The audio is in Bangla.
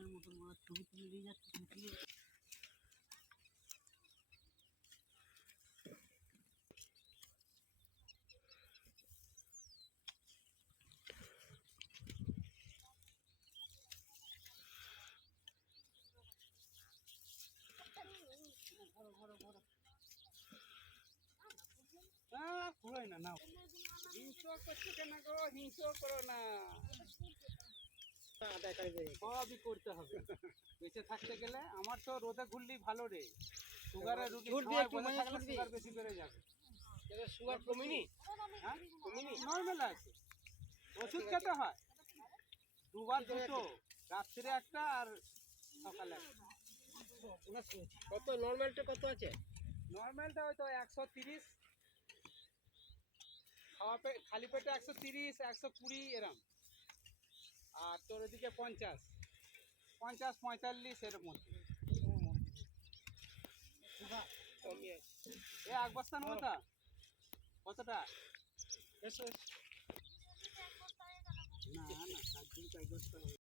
পাগলের মতন ওরা ছবি তুলে নিয়ে যাচ্ছে ঢুকিয়ে। পুরোই না নাও, হিংসা করছো কেন গো? হিংসা করো না, সবই করতে হবে বেঁচে থাকতে গেলে। আমার তো রোদে ঘুরলেই ভালো রে, সুগারের রুগী সুগার বেশি বেড়ে যাবে। সুগার কমিনি, হ্যাঁ নর্মাল আছে, ওষুধ খেতে হয় দুবার, দুটো, রাত্রে একটা আর সকালে একটা। কত নর্মালটা কত আছে? নর্মালটা হয়তো 130, খালি পেটে 130, 120 এরম, আর তোর ওদিকে 50, 45 এর মধ্যে। এ এক বস্তা নেবো তা কতটা? না না 7 দিন 4 বস্তা হবে।